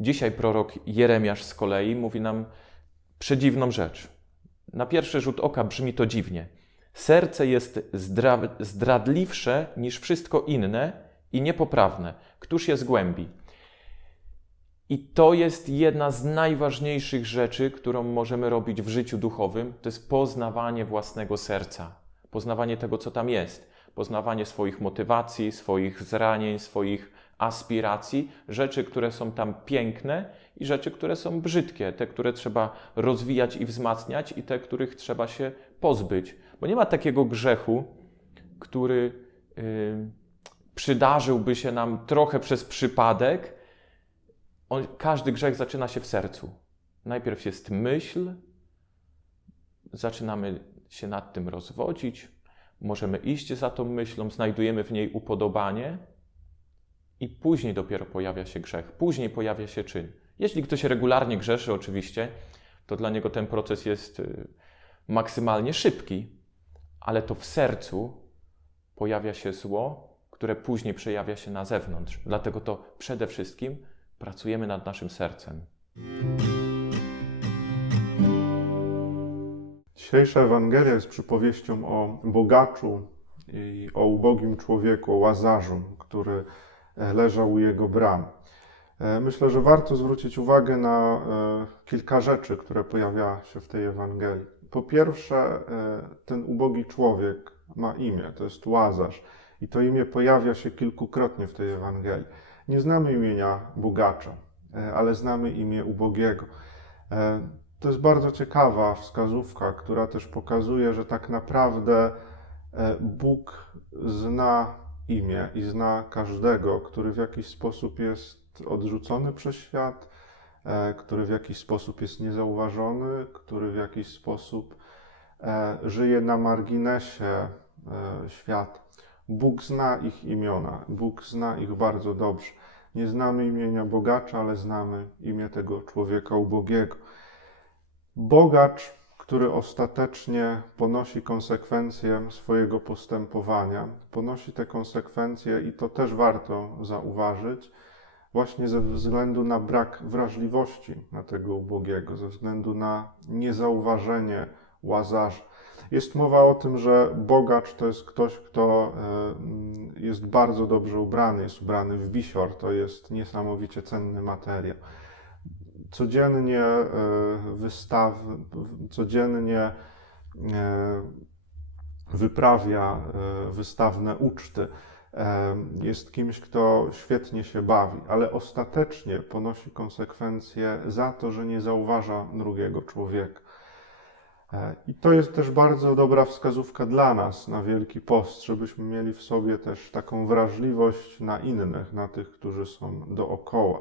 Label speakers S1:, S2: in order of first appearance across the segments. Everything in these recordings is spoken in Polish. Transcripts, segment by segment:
S1: Dzisiaj prorok Jeremiasz z kolei mówi nam przedziwną rzecz. Na pierwszy rzut oka brzmi to dziwnie. Serce jest zdra- zdradliwsze niż wszystko inne i niepoprawne. Któż je zgłębi? I to jest jedna z najważniejszych rzeczy, którą możemy robić w życiu duchowym, to jest poznawanie własnego serca, poznawanie tego, co tam jest, poznawanie swoich motywacji, swoich zranień, swoich aspiracji, rzeczy, które są tam piękne i rzeczy, które są brzydkie, te, które trzeba rozwijać i wzmacniać i te, których trzeba się pozbyć. Bo nie ma takiego grzechu, który yy, przydarzyłby się nam trochę przez przypadek, on, każdy grzech zaczyna się w sercu. Najpierw jest myśl, zaczynamy się nad tym rozwodzić, możemy iść za tą myślą, znajdujemy w niej upodobanie i później dopiero pojawia się grzech, później pojawia się czyn. Jeśli ktoś regularnie grzeszy, oczywiście, to dla niego ten proces jest y, maksymalnie szybki, ale to w sercu pojawia się zło, które później przejawia się na zewnątrz. Dlatego to przede wszystkim pracujemy nad naszym sercem.
S2: Dzisiejsza Ewangelia jest przypowieścią o bogaczu i o ubogim człowieku, o łazarzu, który leżał u jego bram. E, Myślę, że warto zwrócić uwagę na e, kilka rzeczy, które pojawia się w tej Ewangelii. Po pierwsze, e, ten ubogi człowiek ma imię, to jest łazarz. I to imię pojawia się kilkukrotnie w tej Ewangelii. Nie znamy imienia bogacza, e, ale znamy imię ubogiego. E, To jest bardzo ciekawa wskazówka, która też pokazuje, że tak naprawdę e, Bóg zna imię i zna każdego, który w jakiś sposób jest odrzucony przez świat, e, który w jakiś sposób jest niezauważony, który w jakiś sposób e, żyje na marginesie e, świata. Bóg zna ich imiona, Bóg zna ich bardzo dobrze. Nie znamy imienia bogacza, ale znamy imię tego człowieka ubogiego. Bogacz, który ostatecznie ponosi konsekwencje swojego postępowania, ponosi te konsekwencje i to też warto zauważyć, właśnie ze względu na brak wrażliwości na tego ubogiego, ze względu na niezauważenie łazarza. Jest mowa o tym, że bogacz to jest ktoś, kto e, jest bardzo dobrze ubrany, jest ubrany w bisior, to jest niesamowicie cenny materiał. Codziennie e, wystaw, codziennie e, wyprawia e, wystawne uczty. Jest kimś, kto świetnie się bawi, ale ostatecznie ponosi konsekwencje za to, że nie zauważa drugiego człowieka. I to jest też bardzo dobra wskazówka dla nas na Wielki Post, żebyśmy mieli w sobie też taką wrażliwość na innych, na tych, którzy są dookoła,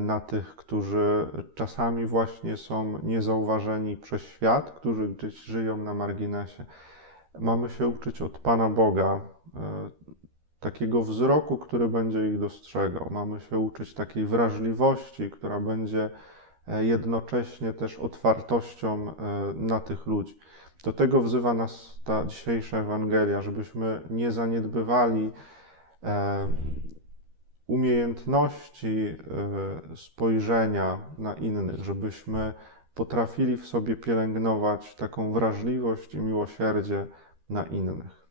S2: na tych, którzy czasami właśnie są niezauważeni przez świat, którzy gdzieś żyją na marginesie. Mamy się uczyć od Pana Boga e, takiego wzroku, który będzie ich dostrzegał. Mamy się uczyć takiej wrażliwości, która będzie e, jednocześnie też otwartością e, na tych ludzi. Do tego wzywa nas ta dzisiejsza Ewangelia, żebyśmy nie zaniedbywali e, umiejętności e, spojrzenia na innych, żebyśmy potrafili w sobie pielęgnować taką wrażliwość i miłosierdzie na innych.